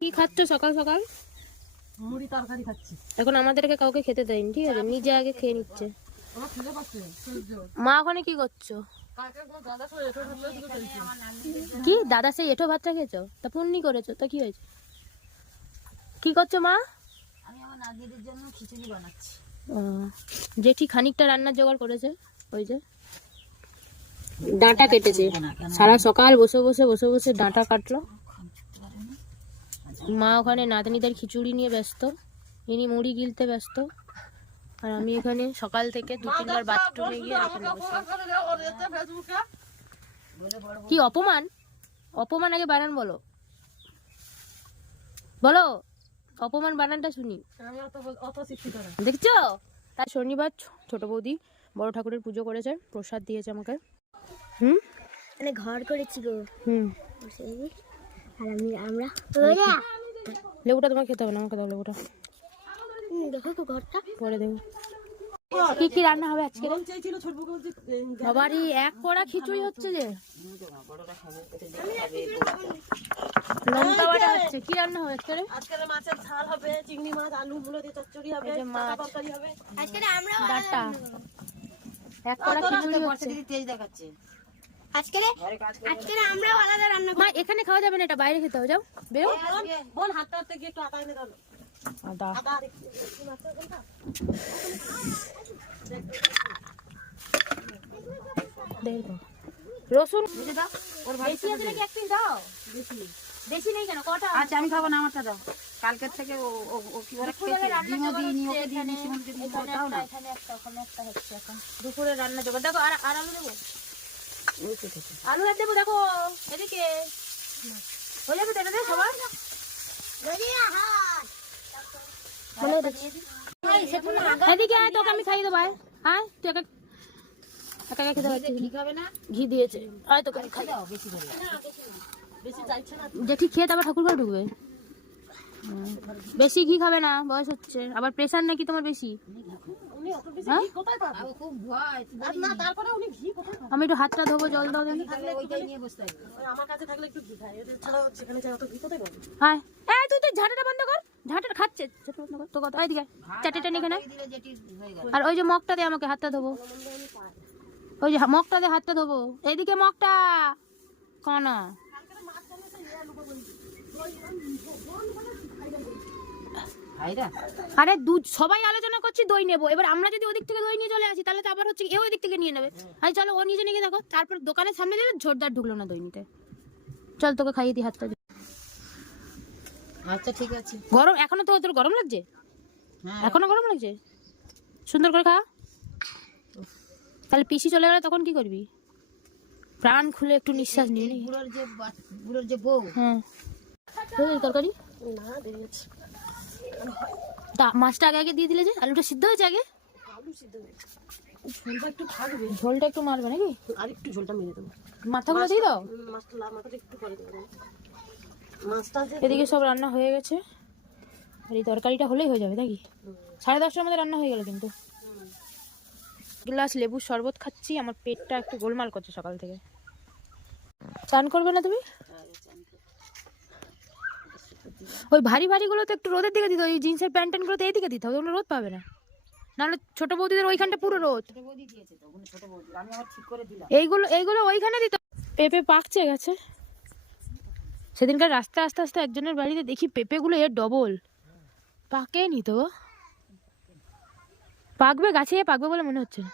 কি খাচ্ছ সকাল সকাল? মুড়ি তরকারি খাচ্ছি। এখন আমাদেরকে কাউকে খেতে দেয়নি, ঠিক আছে, নিজে আগে খেয়ে নিচ্ছে। মা ওখানে কি করছো? কি দাদা সেই এঁঠো ভাতটা খেয়েছো? তা পুণ্যি করেছো, তা কি হয়েছে? কি করছো মা? আমি আমার নাতনিদের জন্য খিচুড়ি বানাচ্ছি। জেঠি খানিকটা রান্নার জোগাড় করেছে। ওই যে ডাঁটা কেটেছে, সারা সকাল বসে বসে ডাঁটা কাটলো। মা ওখানে নাতনিদের খিচুড়ি নিয়ে ব্যস্ত, ইনি মুড়ি গিলতে ব্যস্ত, আর আমি এখানে সকাল থেকে 2-3 বার বাথরুমে গিয়ে এখানে বসে। কি অপমান? অপমান আগে বানান বলো, বলো অপমান বানানটা শুনি। দেখছো? তাই শনিবার ছোট বৌদি বড় ঠাকুরের পুজো করেছে, প্রসাদ দিয়েছে আমাকে। মানে ঘর করেছি গো। আর আমরা লেবুটা তোমাকে খেতে হবে না, আমাকে দাও লেবুটা। দেখো তো ঘরটা পরে দেবো। কি কি রান্না হবে আজকে? বাবারই এক কড়া খিচুড়ি হচ্ছে যে, লঙ্কা বাটা হচ্ছে। কি রান্না হবে আজকে? আজকে মাছের ঝাল হবে, চিংড়ি মাছ, আলু মুলো দিয়ে চচ্চড়ি হবে, তরকারি হবে। আজকে আমরা ডাটা এক কড়া খিচুড়ি হচ্ছে। তেজ দেখাচ্ছে। আজকে আমরাও আলাদা রান্না মা এখানে খাওয়া যাবে না, এটা বাইরে খেতে হবে। যাও বেরো। বোন হাঁটতে হাঁটতে গিয়ে একটু আটা এনে দাও। আদা রসুন বেশি আছে নাকি? এক পিস দাও। বেশি নেই কেন? কটা? আচ্ছা আমি খাবো না, আমারটা দাও। কালকের থেকে ও কি করে খেয়েছে, ডিমও দিইনি, ওকে দিইনি, শিমুলকে দিইনি, দাও না। এখানে একটা ওখানে একটা হচ্ছে এখন। দুপুরে রান্না জোগাড়। দেখো আর আলু দেবো, আলু আর দেবো। দেখো এদিকে হয়ে যাবে তো, এটা দিয়ে সবার এদিকে আয়, তোকে আমি খাইয়ে দেবো। আয় তুই একা একা খেতে পারছিস? ঘি খাবে না? ঘি দিয়েছে, আয় তোকে আমি খাই। দাও বেশি করে। বেশি চাইছে না। জেঠি খেয়ে তারপর ঠাকুর ঘরে ঢুকবে। বেশি ঘি খাবে না, বয়স হচ্ছে। আবার প্রেশার নাকি তোমার বেশি? উনি অত বেশি হ্যাঁ? ঘি কোথায় পাবে? ও খুব ভয়। না তারপরে উনি ঘি কোথায় পাবে? আমি একটু হাতটা ধোবো, জল দাও দেখি। ওইটাই নিয়ে বসতে হবে। আমার কাছে থাকলে একটু ঘি খায়, এদের ছাড়া সেখানে চাই অত ঘি কোথায় পাবে? হায় এই তুই তো ঝাঁটাটা বন্ধ কর, ঝাঁটাটা খাচ্ছে। ঝাঁটা বন্ধ কর তো, কত এইদিকে চাটিটা নিয়ে এখানে। আর ওই যে মগটা দে আমাকে, হাতটা ধোবো। ওই যে মগটা দে, হাতটা ধোবো। এইদিকে মগটা কোন? আরে দুধ সবাই আলোচনা করছি দই নেবো, এবার আমরা যদি ওদিক থেকে দই নিয়ে চলে আসি তাহলে তো আবার হচ্ছে এও ওদিক থেকে নিয়ে নেবে। আরে চলো ও নিজে নিয়ে দেখো, তারপর দোকানের সামনে যাবে, ঝোরদার ঢুকলো না দই নিতে। চল তোকে খাইয়ে দিই হাতটা। আচ্ছা ঠিক আছে। গরম এখনো তো? তোর গরম লাগছে? এখনো গরম লাগছে? সুন্দর করে খা। তাহলে পিসি চলে গেলে তখন কি করবি? প্রাণ খুলে একটু নিঃশ্বাস নিয়ে নি। বুড়োর যে বউ। হ্যাঁ তরকারি না দিয়েছি। মাছটা আগে আগে দিয়ে দিলে যে, আলুটা সিদ্ধ হয়েছে আগে। আলু সিদ্ধ হয়েছে, ঝোলটা একটু থাকবে, ঝোলটা একটু মারবে নাকি? আর একটু ঝোলটা মেরে দেবো। মাথাগুলো দিয়ে দাও। মাথাটা একটু করে দেবো। মাছটা এদিকে সব রান্না হয়ে গেছে, আর এই তরকারিটা হলেই হয়ে যাবে নাকি? 10:30টার মধ্যে রান্না হয়ে গেল। কিন্তু গ্লাস লেবুর শরবত খাচ্ছি, আমার পেটটা একটু গোলমাল করছে সকাল থেকে। চান করবে না তুমি? ওই ভারী ভারী গুলো তো একটু রোদের দিকে দিতে, ওই জিন্সের প্যান্ট ট্যান্ট গুলো তো এইদিকে দিতে হবে, ওগুলো রোদ পাবে না। নাহলে ছোট বৌদিদের ওইখানটা পুরো রোদ। এইগুলো ওইখানে দিতে। পেঁপে পাকছে গেছে। সেদিনকার রাস্তা আস্তে আস্তে একজনের বাড়িতে দেখি পেঁপেগুলো এর ডবল পাকেনি তো। পাকবে গাছে, পাকবে বলে মনে হচ্ছে না।